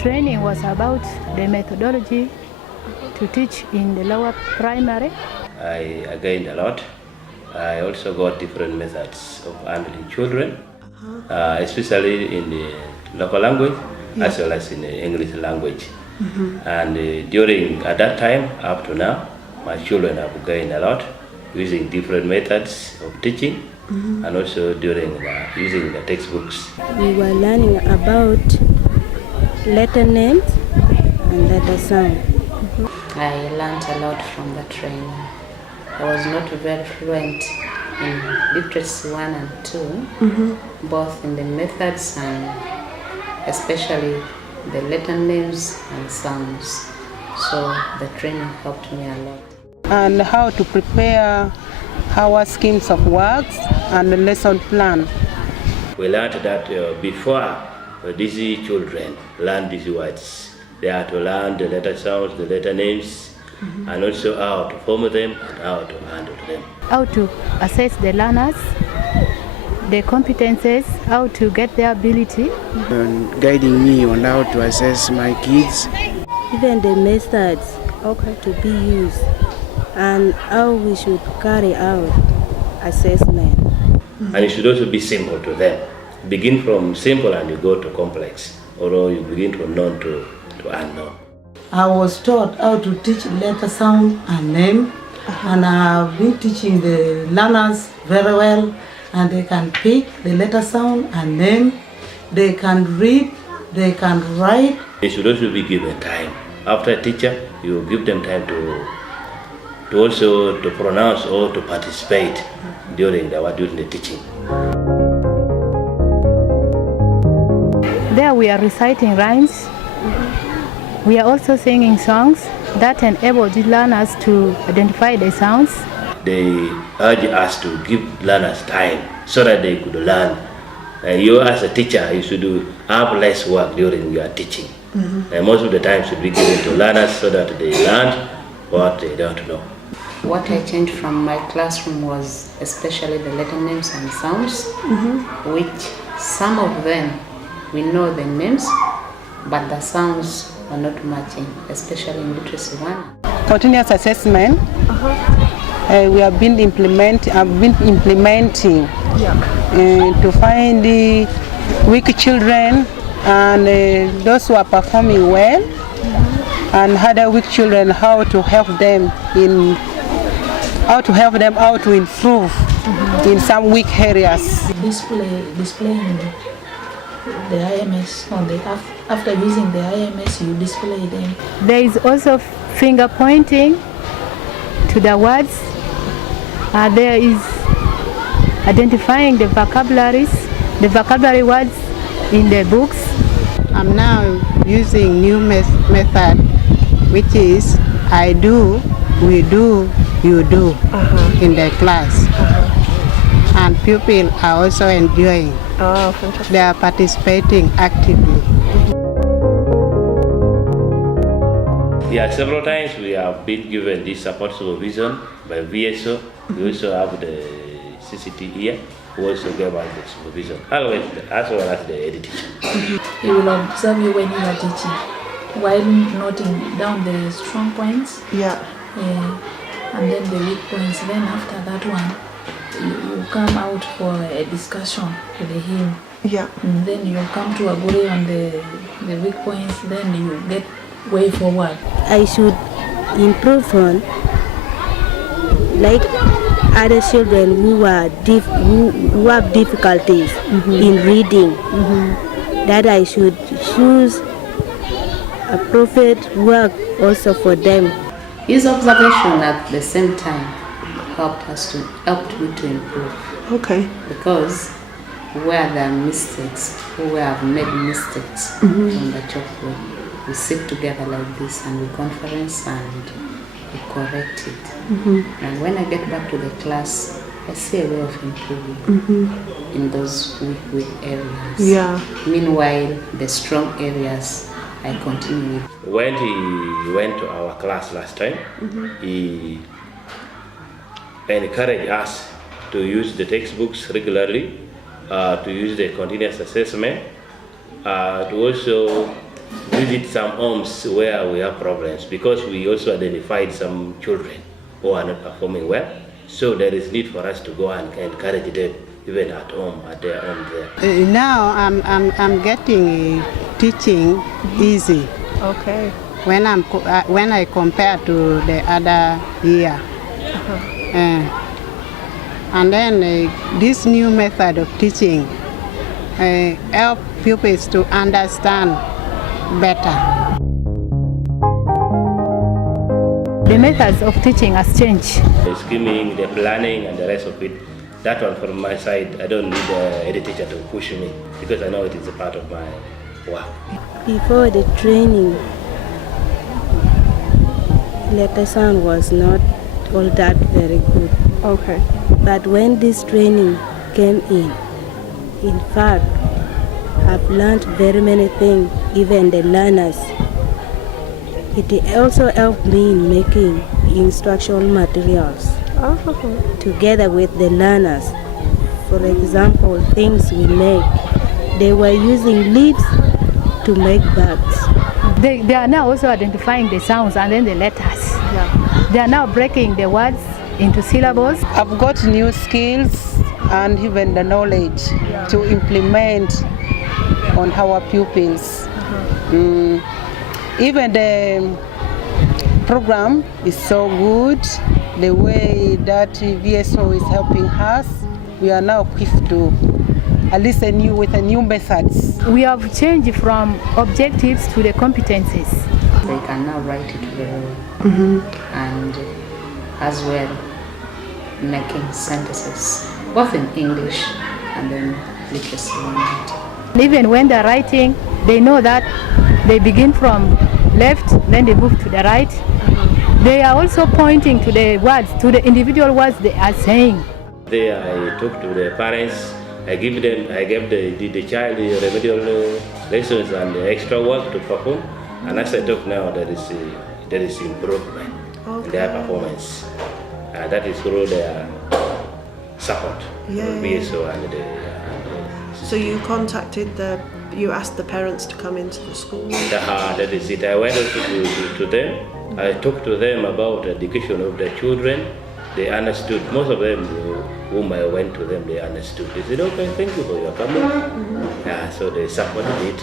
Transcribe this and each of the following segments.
training was about the methodology to teach in the lower primary. I gained a lot. I also got different methods of handling children, especially in the local language as well as in the English language. And at that time, up to now, my children have gained a lot using different methods of teaching and also using the textbooks. We were learning about letter names and letter sound. I learned a lot from the training. I was not very fluent in literacy 1 and 2, both in the methods and especially the letter names and sounds. So the training helped me a lot. And how to prepare our schemes of works and the lesson plan. We learned that before these children learn these words, they have to learn the letter sounds, the letter names, and also how to form them and how to handle them. How to assess the learners, the competences, how to get their ability. Guiding me on how to assess my kids. Even the methods, how to be used, and how we should carry out assessment. And it should also be simple to them. Begin from simple and you go to complex, or you begin from known to unknown. I was taught how to teach letter sound and name, and I've been teaching the learners very well, and they can pick the letter sound and name, they can read, they can write. They should also be given time. After a teacher, you give them time to also to pronounce or to participate during the teaching. There we are reciting rhymes. We are also singing songs that enable the learners to identify the sounds. They urge us to give learners time so that they could learn. You as a teacher, you should have less work during your teaching. And most of the time should be given to learners so that they learn what they don't know. What I changed from my classroom was especially the letter names and sounds, which some of them we know the names, but the sounds are not matching, especially in literacy 1. Continuous assessment. We have been implementing to find the weak children and those who are performing well, and other weak children, how to help them how to improve in some weak areas. Displaying the IMS after using the IMS, you display them. There is also finger pointing to the words. There is identifying the vocabulary words in the books. I'm now using new method, which is I do, we do, you do in the class. And pupils are also enjoying. Oh, fantastic. They are participating actively. Yeah, several times we have been given this support supervision by VSO. We also have the CCT here, who also gave us the supervision, as well as the editing. He will observe you when you are teaching, while noting down the strong points. And then the weak points. Then after that one, you come out for a discussion with him. And then you come to agree on the weak points. Then you get way forward. I should improve on like other children who have difficulties in reading. That I should choose appropriate work also for them. His observation at the same time helped me to improve. Okay. Because where there are mistakes, who have made mistakes on the chalkboard, we sit together like this and we conference and we correct it. And when I get back to the class, I see a way of improving in those weak areas. Meanwhile, the strong areas I continue with. When he went to our class last time, he encouraged us to use the textbooks regularly, to use the continuous assessment, to also visit some homes where we have problems, because we also identified some children who are not performing well. So there is need for us to go and encourage them even at home, at their home there. Now I'm getting teaching easy. Okay. When I compare to the other year. And then this new method of teaching help pupils to understand better. The methods of teaching has changed. The scheming, the planning, and the rest of it, that one from my side, I don't need any teacher to push me, because I know it is a part of my work. Before the training, letter sound was not all that very good. Okay. But when this training came in fact, I've learned very many things, even the learners. It also helped me in making instructional materials together with the learners. For example, things we make, they were using leaves to make bags. They are now also identifying the sounds and then the letters. Yeah. They are now breaking the words into syllables. I've got new skills and even the knowledge to implement on our pupils. Even the program is so good. The way that VSO is helping us, we are now equipped to at least with a new methods. We have changed from objectives to the competencies. They can now write it very well, and as well making sentences, both in English and then literacy. Even when they're writing, they know that they begin from left, then they move to the right. They are also pointing to the words, to the individual words they are saying. There I talk to the parents. I gave the child the remedial lessons and the extra work to perform. And as I talk now, there is improvement in their performance. That is through their support, BSO and So you contacted you asked the parents to come into the school? That is it. I went to them. I talked to them about the education of the children. They understood. Most of them whom I went to them, they understood. They said, okay, thank you for your coming. So they supported it.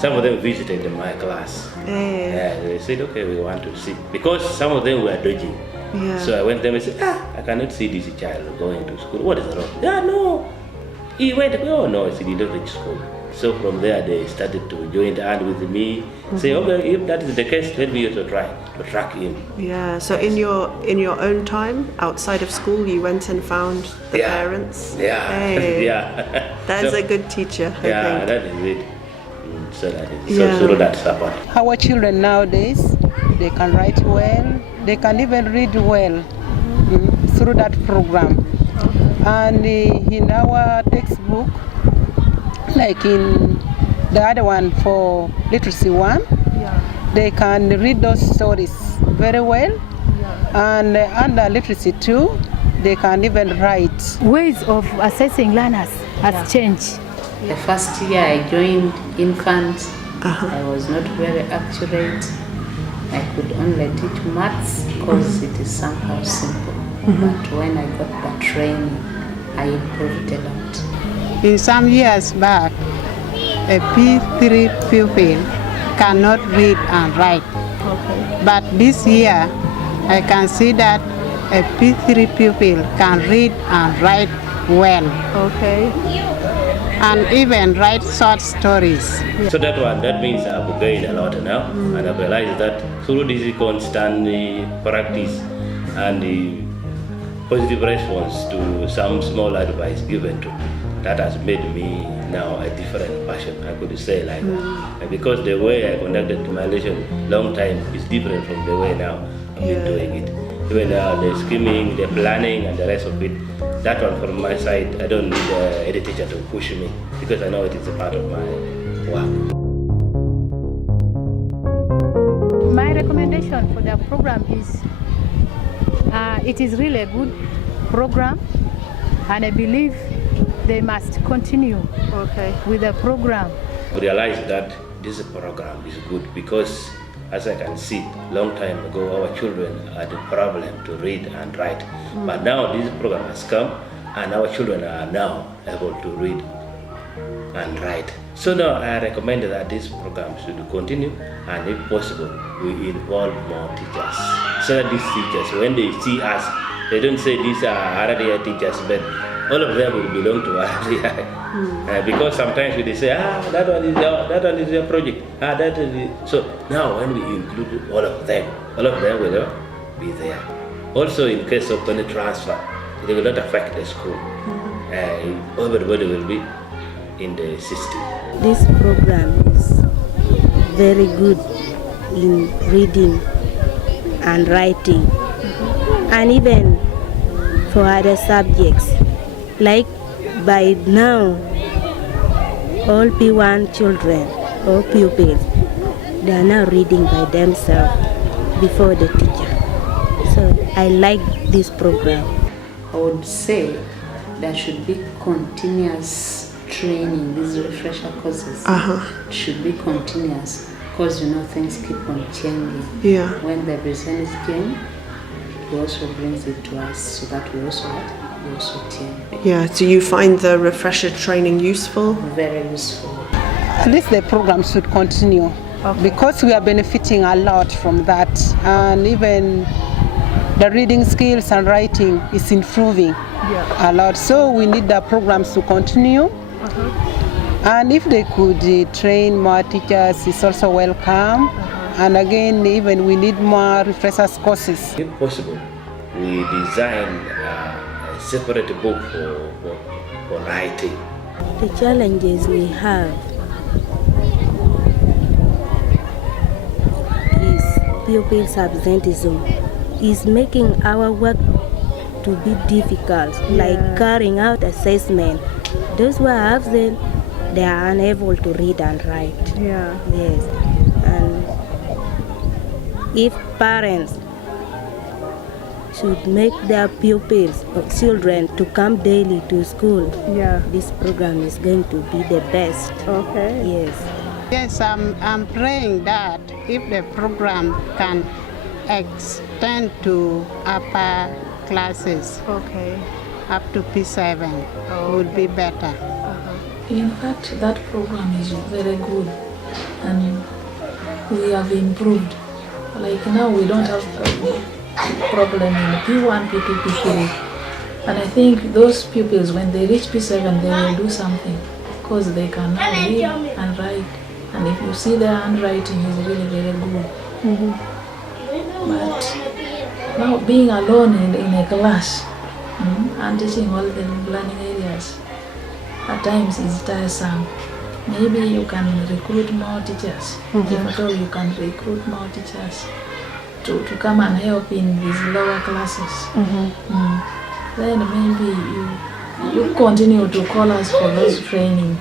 Some of them visited my class. They said, okay, we want to see. Because some of them were dodging. So I went to them and said, I cannot see this child going to school. What is wrong? No. He went, oh no, he didn't reach school. So from there they started to join the hand with me, say, okay, if that is the case, let me also try to track him. Yeah, so in your own time, outside of school, you went and found the parents? Yeah. That is a good teacher, I think. That is it. So that is so that support. Our children nowadays, they can write well, they can even read well through that program. And in our textbook, like in the other one for literacy 1, they can read those stories very well. And under literacy 2, they can even write. Ways of assessing learners has changed. The first year I joined infant, I was not very accurate. I could only teach maths because it is somehow simple. But when I got the training, I improved a lot. In some years back, a P3 pupil cannot read and write. But this year, I can see that a P3 pupil can read and write well. And even write short stories. So that means I've gained a lot now, and I've realized that through this constant practice and the positive response to some small advice given to, that has made me now a different person, I could say like that. Because the way I conducted my lesson long time is different from the way now I've been doing it. Even the scheming, the planning, and the rest of it, that one from my side, I don't need any teacher to push me, because I know it is a part of my work. My recommendation for the program is, it is really a good program, and I believe they must continue with the program. We realized that this program is good because, as I can see, long time ago our children had a problem to read and write. But now this program has come and our children are now able to read and write. So now I recommend that this program should continue, and if possible, we involve more teachers. So that these teachers, when they see us, they don't say these are Aradia teachers, but all of them will belong to Aradia. Because sometimes they say, that one is your project. That is so now when we include all of them will be there. Also, in case of any transfer, they will not affect the school. Everybody will be in the system. This program is very good in reading and writing, and even for other subjects. Like by now, all P1 children or pupils, they are now reading by themselves before the teacher. So I like this program. I would say there should be continuous training. These refresher courses should be continuous, because things keep on changing. When there is any change, he also brings it to us so that we also change. Do you find the refresher training useful? Very useful. At least the program should continue, because we are benefiting a lot from that, and even the reading skills and writing is improving a lot. So we need the programs to continue. And if they could train more teachers, it's also welcome. And again, even we need more refreshers courses. If possible, we design a separate book for writing. The challenges we have is pupils' absenteeism is making our work to be difficult, like carrying out assessment. Those who are absent, they are unable to read and write. Yes. And if parents should make their pupils or children to come daily to school, this program is going to be the best. Yes, I'm praying that if the program can extend to upper classes, up to P7, would be better. In fact, that program is very good, and we have improved. Like now, we don't have a problem in P1, P2, P3. And I think those pupils, when they reach P7, they will do something, because they can now read and write. And if you see their handwriting is really very good. But now being alone in a class and teaching all the learning areas at times is tiresome. Maybe you can recruit more teachers. If at all you can recruit more teachers to come and help in these lower classes. Then maybe you continue to call us for those training.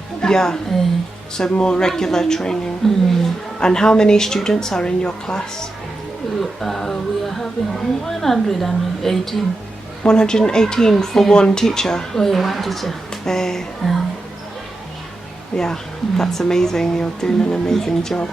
So more regular training. And how many students are in your class? We are having 118. 118 for one teacher? One teacher. That's amazing. You're doing an amazing job.